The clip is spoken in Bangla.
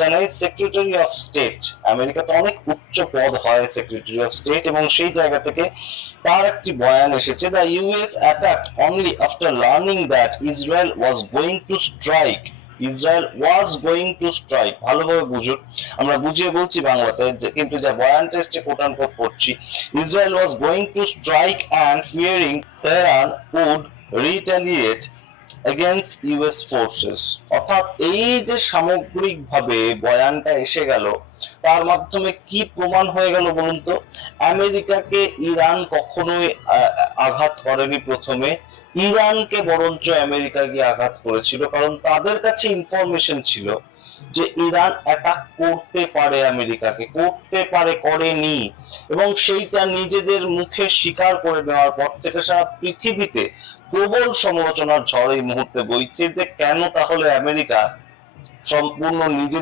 জানাই সেক্রেটারি অফ স্টেট, আমেরিকাতে অনেক উচ্চ পদ হয় সেক্রেটারি অফ স্টেট, এবং সেই জায়গা থেকে তার একটি বয়ান এসেছে, the US attacked only after learning that Israel was going to strike. Israel was going to strike, ভালোভাবে বুঝুন, আমরা বুঝিয়ে বলছি বাংলাতে, যে কিন্তু যা বয়ানটা এসছে কোট আনকোট পড়ছি, Israel was going to strike and fearing Tehran would retaliate against US forces. অর্থাৎ এই যে সামগ্রিকভাবে বয়ানটা এসে গেল, তার মাধ্যমে কি প্রমাণ হয়ে গেল বলুন তো? আমেরিকাকে ইরান কখনোই আঘাত করেনি প্রথমে, ইরানকে বরঞ্চ আমেরিকা গিয়ে আঘাত করেছিল, কারণ তাদের কাছে ইনফরমেশন ছিল যে ইরান অ্যাটাক করতে পারে, আমেরিকাকে করতে পারে, করেনি, এবং সেইটা নিজেদের মুখে স্বীকার করে নেওয়ার পর থেকে সারা পৃথিবীতে প্রবল সমালোচনার ঝড় এই মুহূর্তে বইছে, যে কেন তাহলে আমেরিকা সম্পূর্ণ নিজেদের